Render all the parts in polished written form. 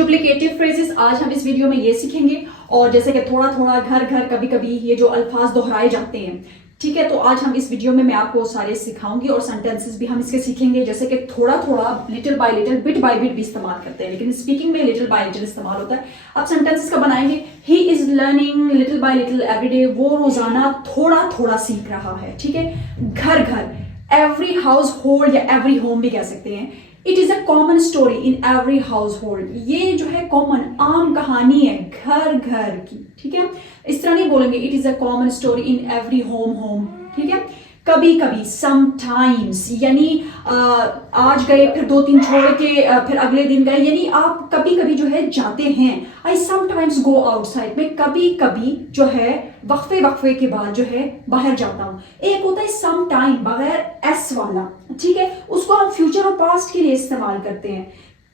डुप्लीकेटिव phrases आज हम इस वीडियो में ये सीखेंगे। और जैसे कि थोड़ा थोड़ा घर घर कभी कभी ये जो अल्फाज दोहराए जाते हैं, ठीक है, तो आज हम इस वीडियो में मैं आपको सारे सिखाऊंगी और सेंटेंसेस भी हम इसके सीखेंगे। जैसे कि थोड़ा थोड़ा, little bye little, bit by bit भी इस्तेमाल करते हैं, लेकिन स्पीकिंग में लिटिल बाय लिटिल इस्तेमाल होता है। अब सेंटेंसेस का बनाएंगे। He is learning little bye little everyday. वो रोजाना थोड़ा थोड़ा सीख रहा है, ठीक है। घर घर, एवरी हाउस होल्ड या एवरी होम भी कह सकते हैं। It is a common story in every house hold. ये जो है कॉमन, आम कहानी है घर घर की, ठीक है। इस तरह नहीं बोलेंगे it is a common story in every home, ठीक है। कभी कभी, समटाइम्स, यानी आज गए फिर 2-3 छोड़ के फिर अगले दिन गए, यानी आप कभी कभी जो है जाते हैं। I sometimes go outside. मैं कभी कभी जो है वक्फे के बाद जो है बाहर जाता हूँ। एक होता है सम टाइम बगैर एस वाला, ठीक है, उसको हम फ्यूचर और पास्ट के लिए इस्तेमाल करते हैं।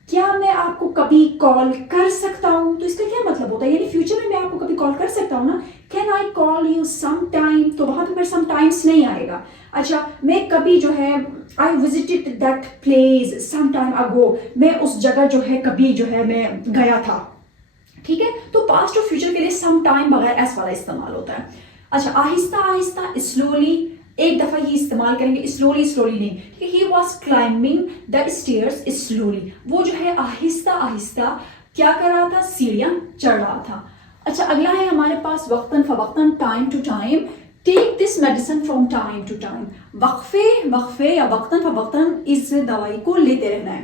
क्या मैं आपको कभी कॉल कर सकता हूं, तो इसका क्या मतलब होता है, यानी फ्यूचर में मैं आपको कभी कॉल कर सकता हूं ना। Can I call you some time, तो वहां पे सम टाइम्स नहीं आएगा। अच्छा, मैं कभी जो है I visited that place some time ago. मैं उस जगह जो है कभी जो है मैं गया था, ठीक है। तो पास्ट और फ्यूचर के लिए सम टाइम बगैर एस वाला इस्तेमाल होता है। अच्छा, आहिस्ता आहिस्ता, स्लोली, एक दफा ये इस्तेमाल करेंगे, स्लोली स्लोली नहीं, ठीक है। He was climbing the stairs slowly. वो जो है आहिस्ता आहिस्ता क्या कर रहा था, सीढ़ियां चढ़ रहा था। अच्छा, अगला है हमारे पास वक्तन फवक्तन, time to time. Take this medicine from time to time. वक्फे या वक्तन फवक्तन इस दवाई को लेते रहना है।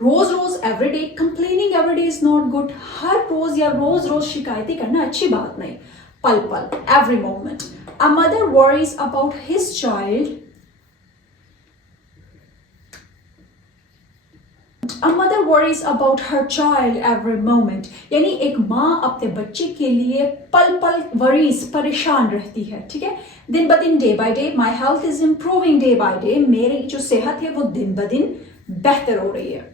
रोज रोज, everyday, complaining everyday is not good. हर रोज या रोज रोज शिकायतें करना अच्छी बात नहीं। पल पल, every moment. A mother worries about his child. A mother worries about her child every moment. यानी एक माँ अपने बच्चे के लिए पल पल वरीज, परेशान रहती है, ठीक है। दिन ब दिन, day by day, my health is improving day by day. मेरी जो सेहत है वो दिन ब दिन बेहतर हो रही है।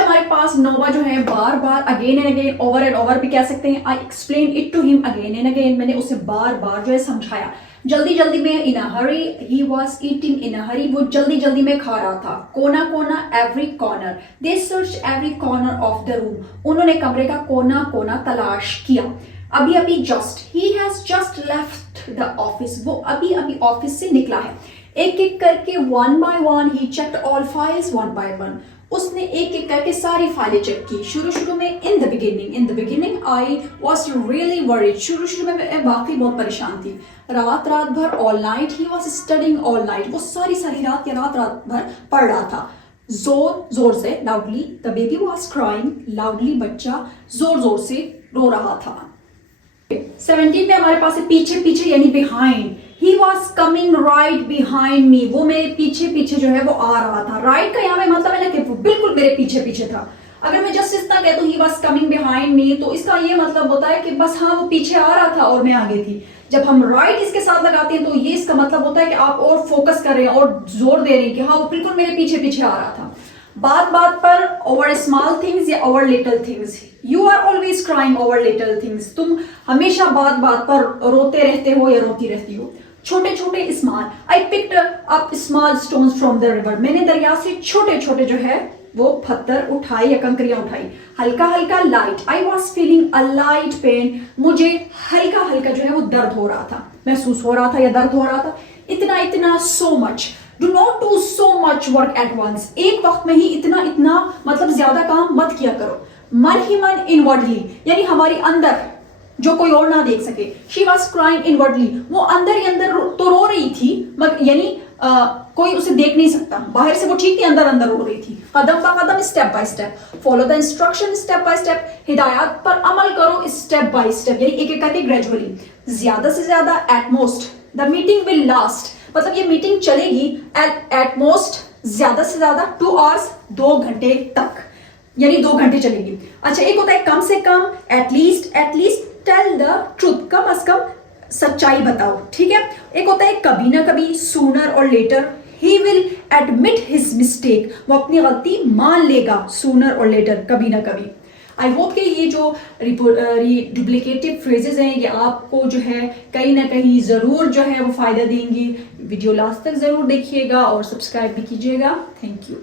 हमारे पास नोवा जो है बार बार, again and again, over and over भी कह सकते हैं। I explain it to him again and again. मैंने उसे बार बार जो है समझाया। जल्दी जल्दी में, इन अ हरी, ही वॉज ईटिंग इन अ हरी। वो जल्दी जल्दी में खा रहा था। कोना कोना, every corner. They search every corner of the room. उन्होंने कमरे का कोना कोना तलाश किया। अभी अभी, just, he has just left the office. वो अभी अभी ऑफिस से निकला है। एक एक करके, one by one, he checked all files one by one. उसने एक एक करके सारी फाइलें चेक की। शुरू में, in the beginning I was really worried. शुरू में मैं वाकई बहुत परेशान थी। रात भर, all night, he was studying all night. वो सारी रात या रात भर पढ़ रहा था। जोर से, loudly, the baby was crying loudly. बच्चा जोर से रो रहा था। 17 में हमारे पास है पीछे यानी behind. He was coming right behind me. वो मेरे पीछे जो है वो आ रहा था। राइट का यहाँ पे मतलब है ना कि वो बिल्कुल मेरे पीछे था। अगर मैं जस्ट इतना कहता हूँ he was coming behind me, तो इसका ये मतलब होता है कि बस हाँ, वो पीछे आ रहा था और मैं आगे थी। जब हम राइट इसके साथ लगाते हैं तो ये इसका मतलब होता है कि आप और फोकस कर रहे हैं और जोर दे रहे हैं कि हाँ, वो बिल्कुल मेरे पीछे आ रहा था। बात पर, ओवर स्मॉल थिंग्स या over little things. You are always crying over little things. तुम हमेशा बात पर रोते रहते हो या रोती रहती हो। छोटे small, I picked up small stones from the river. मैंने दरिया से छोटे जो है वो पत्थर उठाए या कंकरियां उठाई। हल्का light, I was feeling a light pain. मुझे हल्का जो है वो दर्द हो रहा था, महसूस हो रहा था या दर्द हो रहा था। इतना, so much. Do not do so much work at once. एक वक्त में ही इतना मतलब ज्यादा काम मत किया करो। मन ही मन, इनवर्डली, यानी हमारी अंदर जो कोई और ना देख सके। She was crying inwardly. वो अंदर ही अंदर तो रो रही थी, यानी कोई उसे देख नहीं सकता। बाहर से वो ठीक थी, अंदर रो रही थी। कदम बा कदम, step by step. Follow the instruction step by step. हिदायत पर अमल करो स्टेप बाय स्टेप, यानी एक एक करके, ग्रेजुअली। ज्यादा से ज्यादा, at most. The meeting will last, मतलब ये मीटिंग चलेगी एट मोस्ट, ज्यादा से ज्यादा, 2 आवर्स, 2 घंटे तक, यानी 2 घंटे चलेगी। अच्छा, एक होता है कम से कम, एटलीस्ट, टेल द ट्रूथ, कम अज कम सच्चाई बताओ, ठीक है। एक होता है कभी ना कभी, sooner or later. He will admit his mistake. वो अपनी गलती मान लेगा, सूनर और लेटर, कभी ना कभी। आई होप कि ये जो डुप्लीकेटिव फ्रेजेस हैं ये आपको जो है कहीं ना कहीं जरूर जो है वो फायदा देंगी। वीडियो लास्ट तक जरूर देखिएगा और सब्सक्राइब भी कीजिएगा। Thank you.